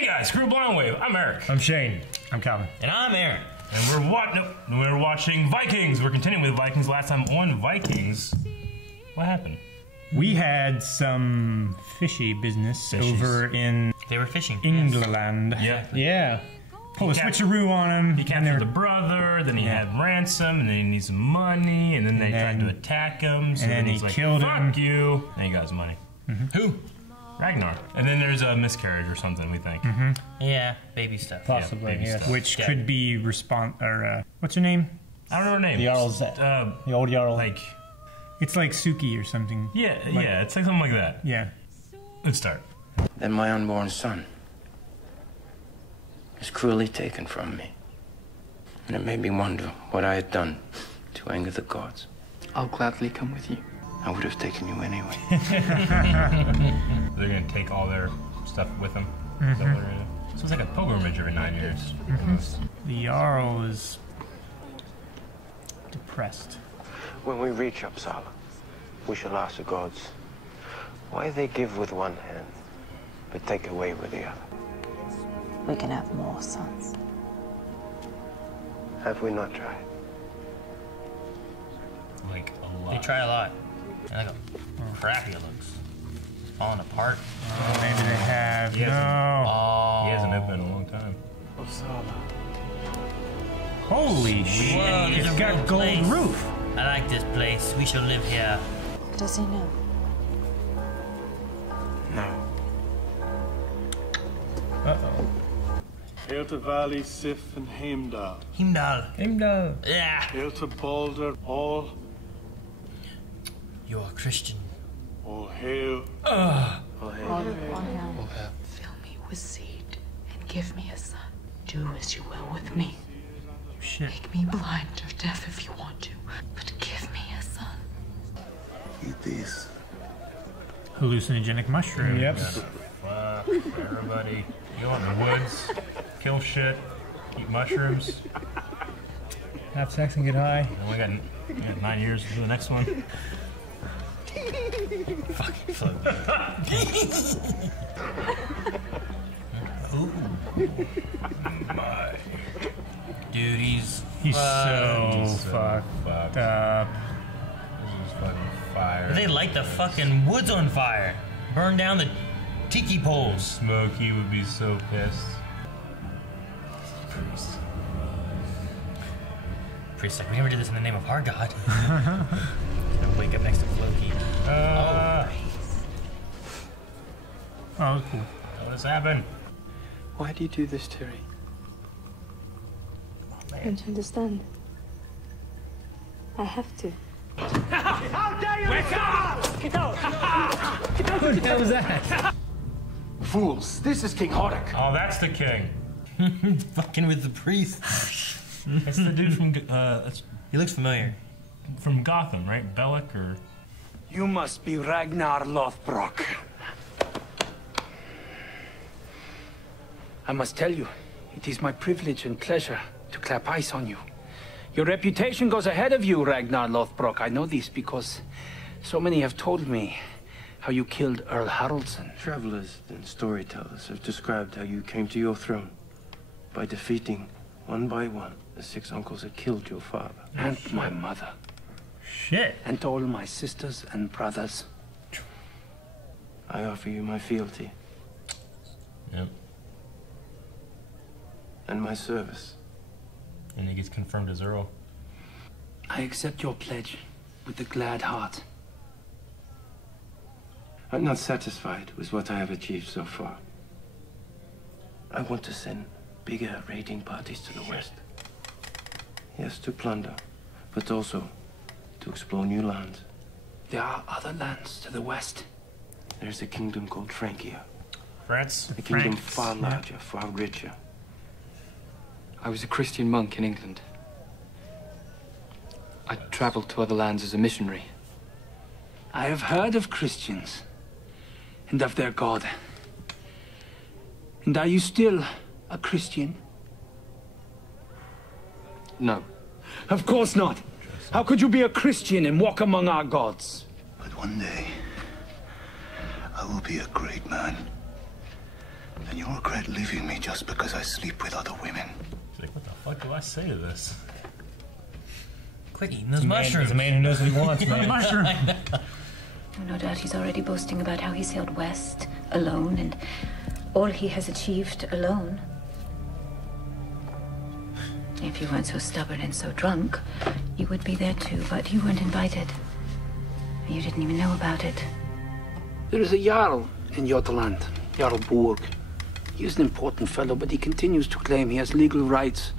Hey guys, Screw Blind Wave. I'm Eric. I'm Shane. I'm Calvin. And I'm Aaron. And we're watching Vikings. We're continuing with Vikings. Last time on Vikings, what happened? We had some fishy business over in They were fishing. England. Yeah. Yeah. Pull a switcheroo on him. He captured the brother, then he had ransom, and then he needs some money, and then they tried to attack him, so and then he's he like, killed fuck him. you, and he got his money. Who? Ragnar. And then there's a miscarriage or something, we think. Yeah, baby stuff. Possibly, baby yes. stuff. Which could be what's her name? I don't know her name. The Jarl's the old Jarl. Like, It's like Suki or something. yeah, it's like something like that. Yeah. Let's start. Then my unborn son was cruelly taken from me. And it made me wonder what I had done to anger the gods. I'll gladly come with you. I would have taken you anyway. They're gonna take all their stuff with them. Is that what they're gonna do? So it's like a pilgrimage every 9 years. The Jarl is depressed. When we reach Uppsala, we shall ask the gods why they give with one hand, but take away with the other. We can have more sons. Have we not tried? Like a lot. They try a lot. And look how crappy it looks. It's falling apart. Oh, maybe they have. He hasn't- No. Oh. He hasn't opened in a long time. Holy shit. Whoa, It's there's a got real gold place. roof. I like this place. We shall live here. Does he know? No. Uh-oh. Hail to Valley, Sif, and Heimdall. Heimdall. Yeah. Hail to Balder, all. You are Christian. All hail. All hail. Fill me with seed and give me a son. Do as you will with me. Shit. Make me blind or deaf if you want to, but give me a son. Eat these. Hallucinogenic mushroom. Yep. Fuck everybody. You go in the woods, kill shit, eat mushrooms. Have sex and get high. And we got 9 years to do the next one. Fucking float. Ooh. My. Dude, he's so fucked up. This is fucking fire. They light the fucking woods on fire. Burn down the tiki poles. Smokey would be so pissed. Priest's like, we never did this in the name of our god. Gonna wake up next to Floki. Oh, cool. What has happened? Why do you do this, Terry? I don't understand. I have to. Who the hell was that? Fools, this is King Horik. Oh, that's the king. Fucking with the priest. That's the dude from He looks familiar. from Gotham, right? Bellic or You must be Ragnar Lothbrok. I must tell you, it is my privilege and pleasure to clap eyes on you. Your reputation goes ahead of you, Ragnar Lothbrok. I know this because so many have told me how you killed Earl Haraldson. Travelers and storytellers have described how you came to your throne by defeating, one by one, the 6 uncles that killed your father. And my mother. Shit. And all my sisters and brothers. I offer you my fealty yep. and my service. And he gets confirmed as Earl. I accept your pledge with a glad heart. I'm not satisfied with what I have achieved so far. I want to send bigger raiding parties to the west. Yes, to plunder, but also to explore new lands. There are other lands to the west. There's a kingdom called Francia. France? A kingdom Franks, far yeah. larger, far richer. I was a Christian monk in England. I traveled to other lands as a missionary. I have heard of Christians and of their God. And are you still a Christian? No. Of course not. How could you be a Christian and walk among our gods? But one day, I will be a great man. And you'll regret leaving me just because I sleep with other women. She's like, what the fuck do I say to this? Quit eating those mushrooms. He's a man who knows what he wants, man. Mushroom. No doubt he's already boasting about how he sailed west alone and all he has achieved alone. If you weren't so stubborn and so drunk, you would be there too, but you weren't invited. You didn't even know about it. There is a Jarl in Jotunland, Jarl Borg. He is an important fellow, but he continues to claim he has legal rights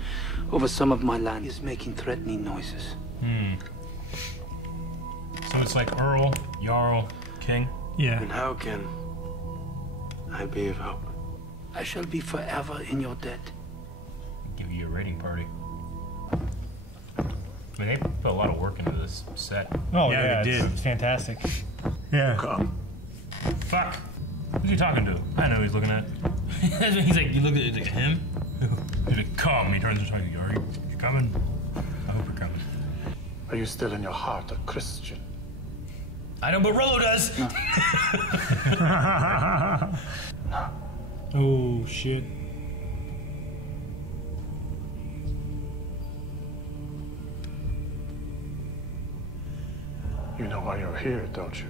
over some of my land. He is making threatening noises. So it's like Earl, Jarl, King? Yeah. And how can I be of help? I shall be forever in your debt. Give you a raiding party. I mean, they put a lot of work into this set. Oh, Yeah, yeah, they did. it's fantastic. Yeah. Come. Fuck! Who's he talking to? I know who he's looking at. He's like, you look at like, him? He's like, come! He turns and talking, are you coming? I hope you're coming. Are you still in your heart a Christian? I know, but Rollo does. Oh, shit. You know why you're here, don't you?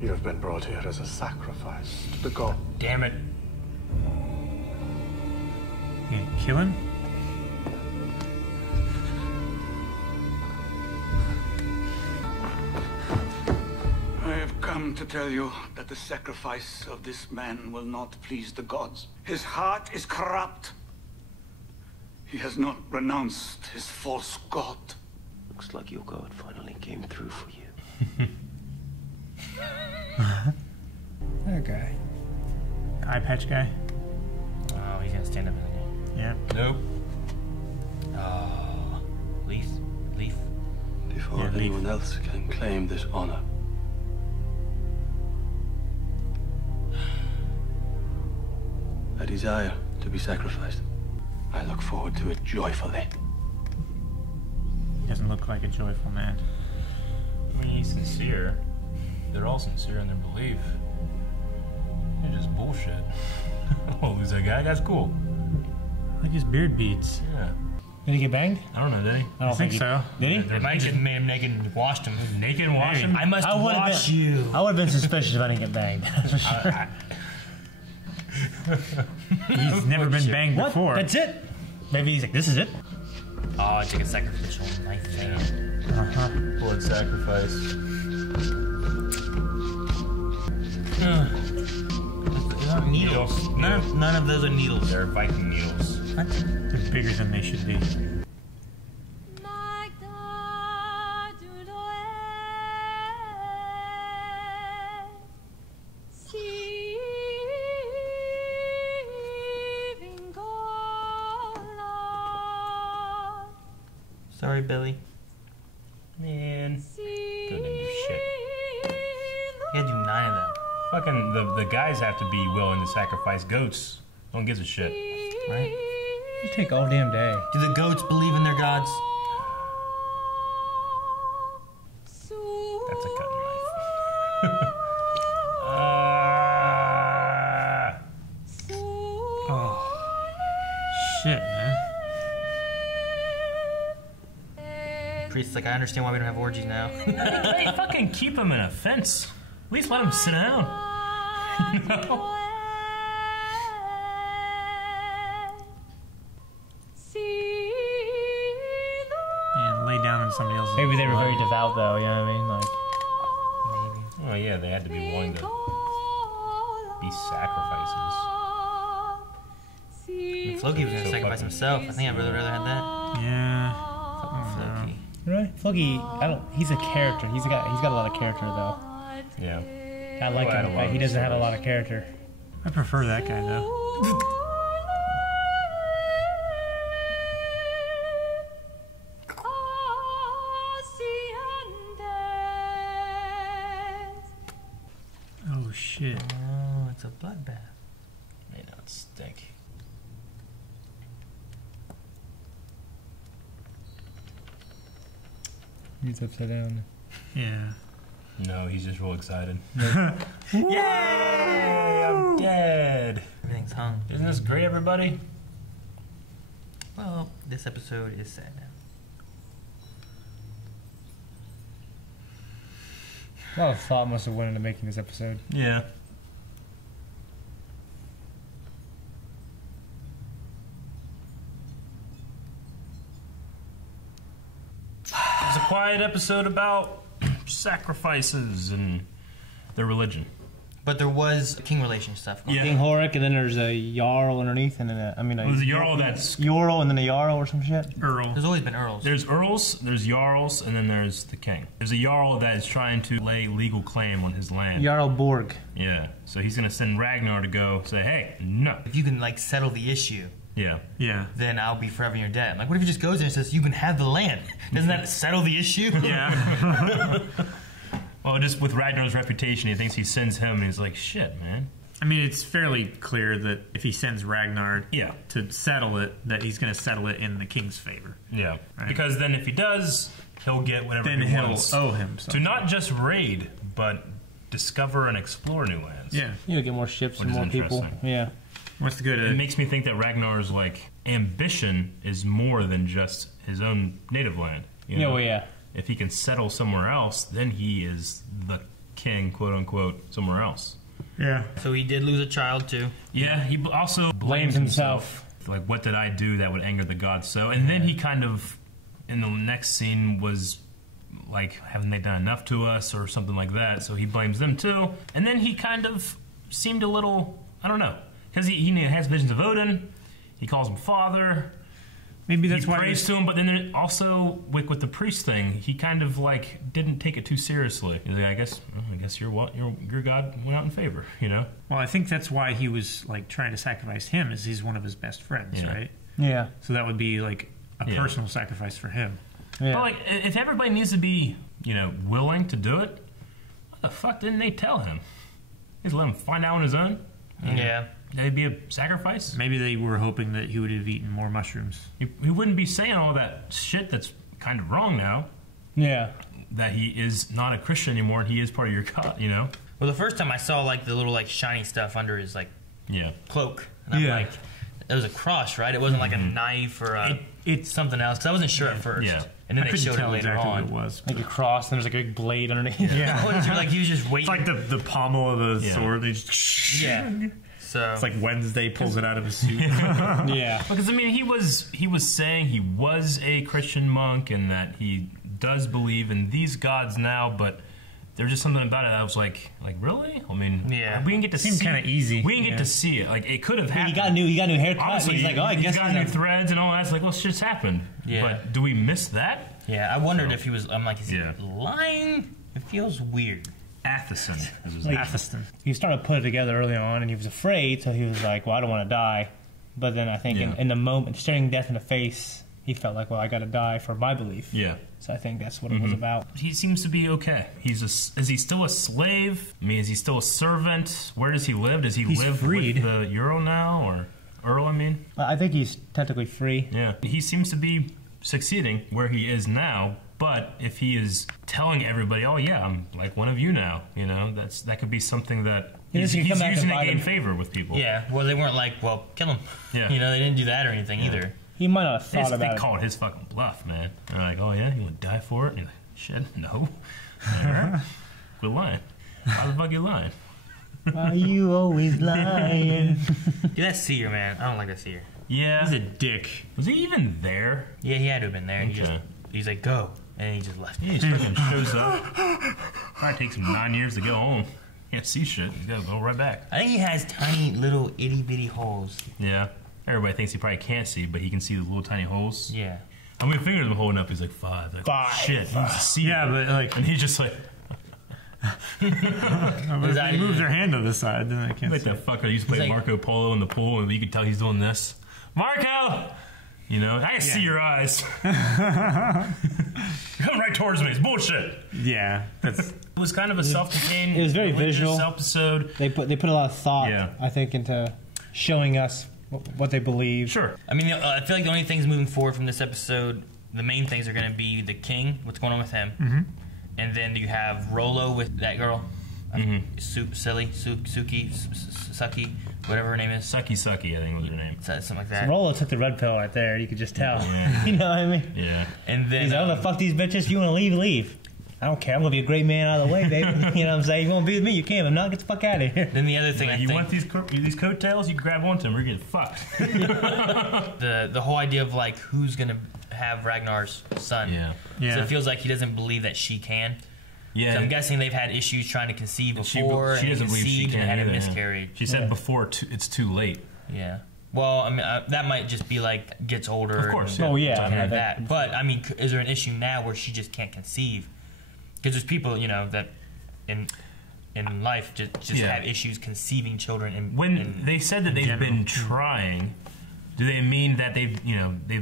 You have been brought here as a sacrifice to the god. Damn it. Yeah, kill him? I have come to tell you that the sacrifice of this man will not please the gods. His heart is corrupt. He has not renounced his false god. Looks like your god finally came through for you. That guy. Eye patch guy? Oh, he's gonna stand up, isn't Yeah. Nope. he? Oh, Leaf. Before Yeah, leave. anyone else can claim this honor. I desire to be sacrificed. I look forward to it joyfully. He doesn't look like a joyful man. I mean, he's sincere. They're all sincere in their belief. They're just bullshit. I won't lose that guy. That's cool. I like his beard beads. Yeah. Did he get banged? I don't know, did he? I don't think he so. Did he? They might just made him naked and washed him. Naked and wash him? I must I would've wash been- you. I would have been suspicious if I didn't get banged. That's for sure. He's never been banged What? before. That's it? Maybe he's like, this is it? Oh, it's like a sacrificial knife thing. Blood sacrifice. Needles. None of those are needles. They're Viking needles. What? They're bigger than they should be. Sorry, Billy. Man. Couldn't do shit. You gotta do 9 of them. Fucking the guys have to be willing to sacrifice goats. No one gives a shit. Right? It'd take all damn day. Do the goats believe in their gods? That's a cutting knife. Oh. Shit, man. Priest's like, I understand why we don't have orgies now. Hey, fucking keep him in a fence. At least let him sit down. You know? And lay down in somebody else's Maybe they were blood. very devout, though, you know what I mean? Like, Oh yeah, they had to be willing to be sacrifices. If Floki was gonna sacrifice himself, I think I'd really rather have that. Yeah. Fucking Floki. right? Floki, he's a character. He's got a lot of character, though. Yeah. I like Well, I him, don't but he know. doesn't have a lot of character. I prefer that guy, though. Oh, shit. Oh, it's a bloodbath. May not stink. He's upside down. Yeah. No, he's just real excited. Yay! I'm dead. Everything's hung. Isn't this great, everybody? Well, this episode is sad now. A lot of thought must have went into making this episode. Yeah. It's a quiet episode about sacrifices and their religion. But there was king relation stuff going on. King Horik, and then there's a Jarl underneath, and then There's a Jarl that's... Jarl, and then a Jarl or some shit? Earl. There's always been Earls. There's Earls, there's Jarls, and then there's the king. There's a Jarl that is trying to lay legal claim on his land. Jarl Borg. Yeah. So he's going to send Ragnar to go say, hey, no. If you can, like, settle the issue, Yeah. then I'll be forever in your debt. Like, what if he just goes in and says, you can have the land? Doesn't that settle the issue? Yeah. Well, just with Ragnar's reputation, he thinks he sends him, and he's like, shit, man. I mean, it's fairly clear that if he sends Ragnar to settle it, that he's going to settle it in the king's favor. Yeah. Right. Because then if he does, he'll get whatever Then he he'll wants. owe him To something. not just raid, but discover and explore new lands. Yeah. You'll get more ships Which and is more people. interesting. Yeah. What's the good It makes me think that Ragnar's, like, ambition is more than just his own native land. You know? Yeah, well, yeah. If he can settle somewhere else, then he is the king, quote unquote, somewhere else. Yeah. So he did lose a child, too. Yeah, he also blames himself. Like, what did I do that would anger the gods so? And then he kind of, in the next scene, was like, haven't they done enough to us, or something like that? So he blames them too. And then he kind of seemed a little, I don't know, because he has visions of Odin. He calls him father. Maybe that's he why prays to him, but then also with the priest thing, he kind of like didn't take it too seriously. He's like, I guess your God went out in favor, you know. Well, I think that's why he was like trying to sacrifice him, is he's one of his best friends, right? Yeah. So that would be like a Yeah. personal sacrifice for him. Yeah. But like, if everybody needs to be, willing to do it, what the fuck didn't they tell him? They just let him find out on his own. Yeah. That'd be a sacrifice. Maybe they were hoping that he would have eaten more mushrooms. He wouldn't be saying all that shit that's kind of wrong now. Yeah. That he is not a Christian anymore and he is part of your God, you know? Well, the first time I saw, like, the little, like, shiny stuff under his, like, cloak. And I'm like, it was a cross, right? It wasn't like a knife or it's something else. Because I wasn't sure at first. Yeah. And then I they couldn't showed tell it later exactly on. what it was. Like a cross, and there's like a big blade underneath. Yeah. Like, he was just waiting. It's like the pommel of the sword. They just... Yeah. So it's like Wednesday pulls it out of his suit. Yeah. Because, I mean, he was saying he was a Christian monk and that he does believe in these gods now, but there's just something about it that I was like really? I mean, we didn't get to see it. Seemed kind of easy. We didn't get to see it. Like, it could have happened. He got new haircut. Honestly, He's like, oh, I guess he's got new threads and all that. It's like, well, shit's happened. Yeah. But do we miss that? yeah, I wondered if he was. I'm like, is he lying? It feels weird. Athelstan is his Like, name. Athelstan. He started to put it together early on, and he was afraid, so he was like, well, I don't want to die. But then I think in the moment, staring death in the face, he felt like, well, I got to die for my belief. Yeah. So I think that's what it was about. He seems to be okay. Is he still a slave? I mean, is he still a servant? Where does he live? Does he live freed. with the Euro now, or Earl? I mean, I think he's technically free. yeah. He seems to be succeeding where he is now. But if he is telling everybody, "Oh yeah, I'm like one of you now," that could be something that he's using to gain favor with people. Yeah. Well, they weren't like, well, kill him. Yeah. They didn't do that or anything either. He might not have thought They about it. called his fucking bluff, man. They're like, "Oh yeah, you want to die for it?" And you're like, "Shit, no." Quit lying. Why the fuck you lying? Why you always lying? Dude, that seer, man. I don't like that seer. Yeah. He's a dick. Was he even there? Yeah, he had to have been there. Okay. He's like, go. And he just left. He just freaking shows up. Probably takes him 9 years to go home. Can't see shit. He's got to go right back. I think he has tiny little itty bitty holes. Yeah. Everybody thinks he probably can't see, but he can see those little tiny holes. Yeah. How many fingers am I holding up? He's like 5. Like, 5. Shit. He needs to see Yeah, it. but like, And he's just like, if they move their hand to the side, then I can't like see. that fucker used to play He's like- Marco Polo in the pool, and you could tell he's doing this. Marco! I can see your eyes. Come right towards me. It's bullshit. Yeah, that's. It was kind of a self-contained. It was very religious visual. episode. They put a lot of thought, Yeah. I think, into showing us what they believe. Sure. I mean, I feel like the only things moving forward from this episode, the main things are going to be the king, what's going on with him. Mm-hmm. And then you have Rolo with that girl. Suki, whatever her name is. Suki, I think was her name. Something like that. So Rolo took the red pill right there. You could just tell. Yeah. You know what I mean? Yeah. And then he's like, fuck these bitches. If you want to leave, leave. I don't care. I'm gonna be a great man out of the way, baby. You know what I'm saying? You want to be with me? You can. But not get the fuck out of here. Then the other thing, you want these coattails? You grab onto them, or you get fucked. the whole idea of like who's gonna have Ragnar's son. Yeah. So it feels like he doesn't believe that she can. Yeah. So I'm guessing they've had issues trying to conceive before. She doesn't believe she can. And had either, a miscarriage. She said before it's too late. Yeah. Well, I mean, that might just be like gets older. Of course. Oh yeah. That. But I mean, is there an issue now where she just can't conceive? Because there's people, that in life just have issues conceiving children. When they said that they've been trying, do they mean that they've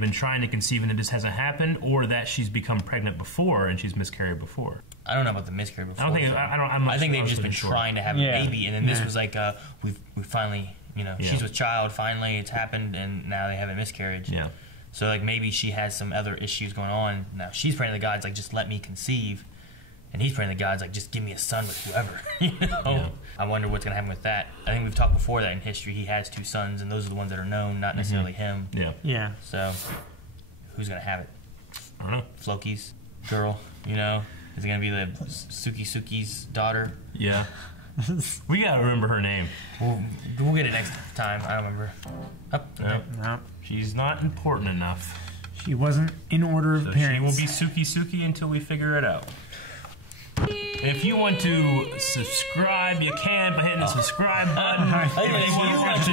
been trying to conceive and it just hasn't happened, or that she's become pregnant before and she's miscarried before? I don't know about the miscarriage before. I think they've just been trying to have a baby, and then this was like we finally, she's with child. Finally, it's happened, and now they have a miscarriage. Yeah. So like maybe she has some other issues going on. Now she's praying to the gods like just let me conceive. And he's praying to the gods, like, just give me a son with whoever, Yeah. I wonder what's going to happen with that. I think we've talked before that in history he has 2 sons, and those are the ones that are known, not necessarily him. Yeah. Yeah. So, who's going to have it? I don't know. Floki's girl, Is it going to be the Suki's daughter? Yeah. We got to remember her name. We'll get it next time. I don't remember. No. She's not important enough. She wasn't in order of appearance. She will be Suki until we figure it out. If you want to subscribe, you can by hitting the subscribe button. If you want to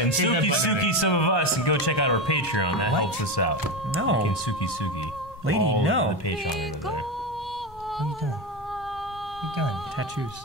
and Suki some of us, and go check out our Patreon. That helps us out. No. Suki. Lady, no. The Patreon over there. What are you doing? Tattoos.